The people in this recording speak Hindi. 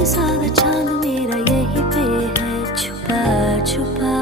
सुरसादा चांद मेरा यही पे है छुपा छुपा।